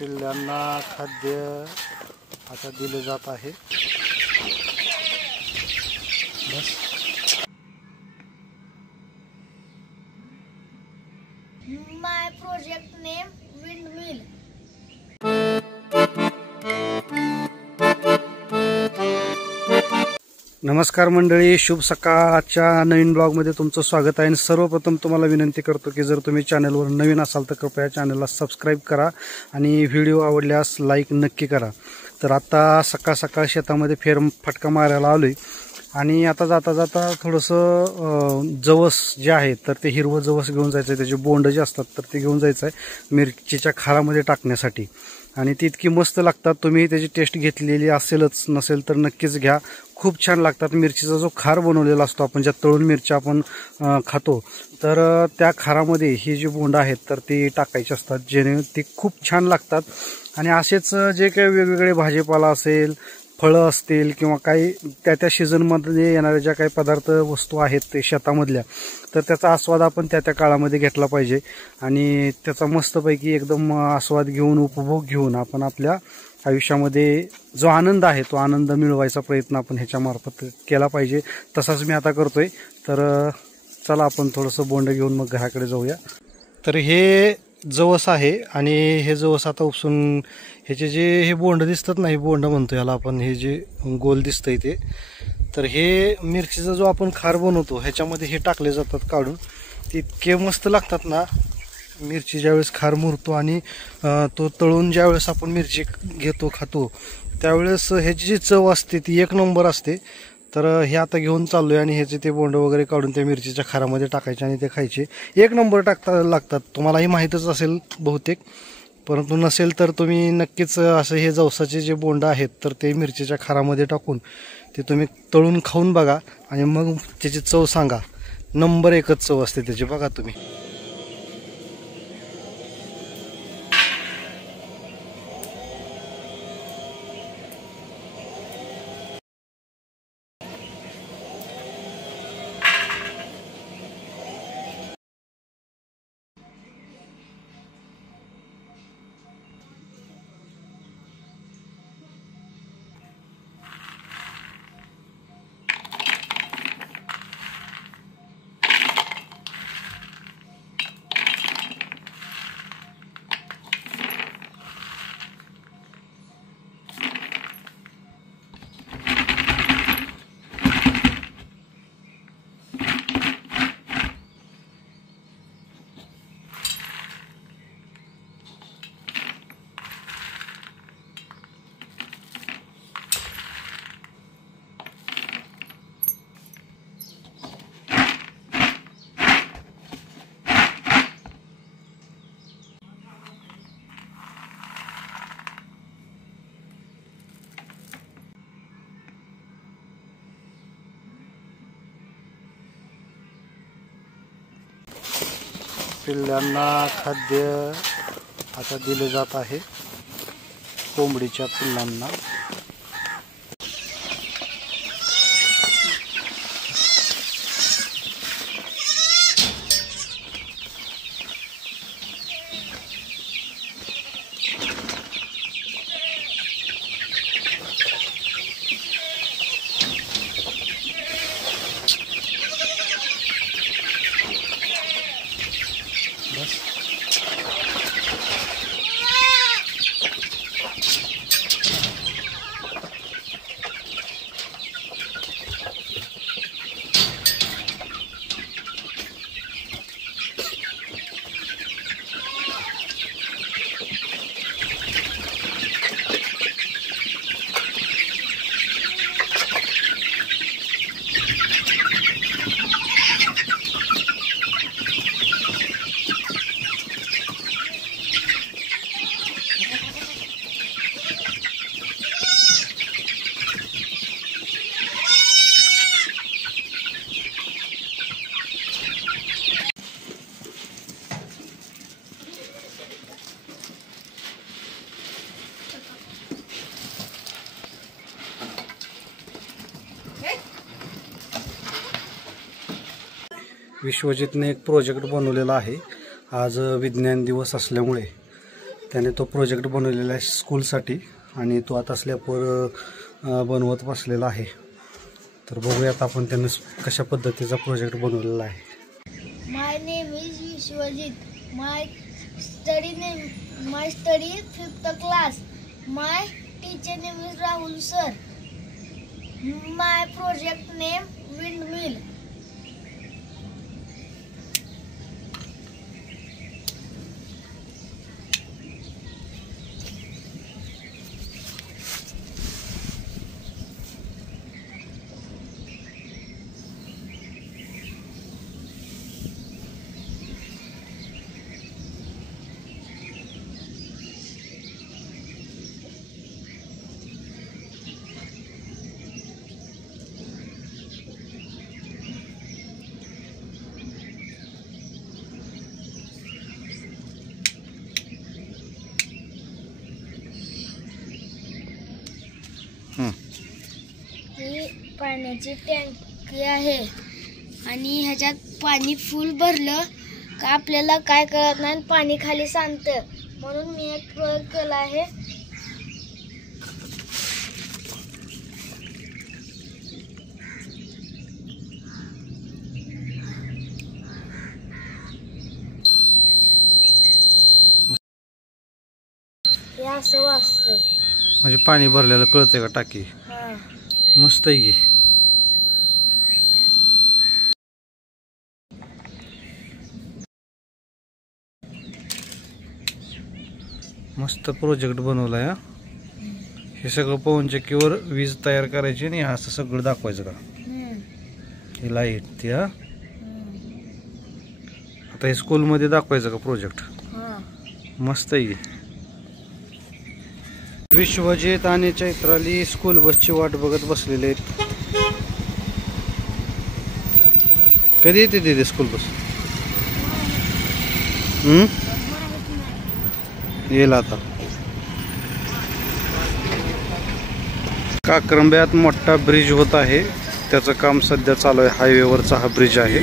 पिल्लांना खाद्य आता दिले जात आहे। बस My project name windmill. नमस्कार मंडळी, शुभ सकाळच्या नवीन ब्लॉगमध्ये तुमचं स्वागत आहे। आणि सर्वप्रथम तुम्हाला विनंती करतो की जर तुम्ही चॅनलवर नवीन असाल तर कृपया चॅनलला सबस्क्राईब करा आणि व्हिडिओ आवडल्यास लाईक नक्की करा। तर आता सकाळ सकाळ शेतामध्ये फेरफटका मारायला आलोय आणि आता जाता जाता थोडंसं जवस जे आहे तर ते हिरवं जवस घेऊन जायचं आहे। त्याचे बोंड जे असतात तर ते घेऊन जायचं आहे मिरचीच्या खारामध्ये टाकण्यासाठी आणि ती इतकी मस्त लागतात। तुम्ही त्याची टेस्ट घेतलेली असेलच, नसेल तर नक्कीच घ्या, खूप छान लागतात। मिरचीचा जो खार बनवलेला असतो आपण ज्या तळून मिरच्या आपण खातो तर त्या खारामध्ये ही जी बोंड आहेत तर ती टाकायची असतात, जेणे ती खूप छान लागतात। आणि असेच जे काही वेगवेगळे भाजीपाला असेल, फळं असतील किंवा काही त्या सीझनमध्ये येणाऱ्या ज्या काही पदार्थ वस्तू आहेत ते शेतामधल्या तर त्याचा आस्वाद आपण त्या काळामध्ये घेतला पाहिजे आणि त्याचा मस्तपैकी एकदम आस्वाद घेऊन उपभोग घेऊन आपण आपल्या आयुष्यामध्ये जो आनंद आहे तो आनंद मिळवायचा प्रयत्न आपण ह्याच्यामार्फत केला पाहिजे। तसाच मी आता करतोय। तर चला आपण थोडंसं बोंड घेऊन मग घराकडे जाऊया। तर हे जवस आहे आणि हे जवस आता उपसून ह्याचे जे हे बोंड दिसतात ना, हे बोंड म्हणतो याला आपण, हे जे गोल दिसतंय ते, तर हे मिरचीचा जो आपण खार बनवतो ह्याच्यामध्ये हे टाकले जातात काढून। ते इतके मस्त लागतात ना, मिरची ज्यावेळेस खार मुरतो आणि तो तळून ज्यावेळेस आपण मिरची घेतो खातो त्यावेळेस ह्याची जी चव असते ती एक नंबर असते। तर हे आता घेऊन चाललोय आणि ह्याचे ते बोंड वगैरे काढून त्या मिरचीच्या खारामध्ये टाकायचे आणि ते खायचे, एक नंबर लागतात। तुम्हालाही माहीतच असेल बहुतेक, परंतु नसेल तर तुम्ही नक्कीच असं हे जवसाचे जे बोंड आहेत तर ते मिरचीच्या खारामध्ये टाकून ते तुम्ही तळून खाऊन बघा आणि मग त्याची चव सांगा। नंबर एकच चव असते त्याची, बघा तुम्ही। पिल्लांना खाद्य आता दिले जात आहे, कोंबडीच्या पिल्लांना। विश्वजितने एक प्रोजेक्ट बनवलेला आहे। आज विज्ञान दिवस असल्यामुळे त्याने तो प्रोजेक्ट बनवलेला आहे स्कूलसाठी आणि तो आता स्लॅबवर बनवत बसलेला आहे. तर बघूयात आपण त्यानं कशा पद्धतीचा प्रोजेक्ट बनवलेला आहे. My name is Vishwajit. My study 5th class. My teacher name is Rahul sir. My project name windmill. ही पाण्याची टँकी आहे आणि ह्याच्यात पाणी फुल भरलं का आपल्याला काय कळत नाही, पाणी खाली सांडतं. म्हणून मी एक प्रयोग केला आहे. हे असं वाजतंय. म्हणजे पाणी भरलेलं कळतंय का टाकी? हा. मस्त आहे की. मस्त प्रोजेक्ट बनवलाय. हे सगळं पवन चक्कीवर वीज तयार करायची आणि असं सगळं दाखवायचं का? ही लाईट ती. आता हे स्कूलमध्ये दाखवायचं का प्रोजेक्ट? मस्त आहे. विश्वजित आणि चैत्राली स्कूल बसची वाट बघत बसलेले आहेत. कधी येते तिथे स्कूल बस? येईल आता. काक्रंब्यात मोठा ब्रिज होत आहे, त्याचं काम सध्या चालू आहे. हायवेवरचा हा ब्रिज आहे.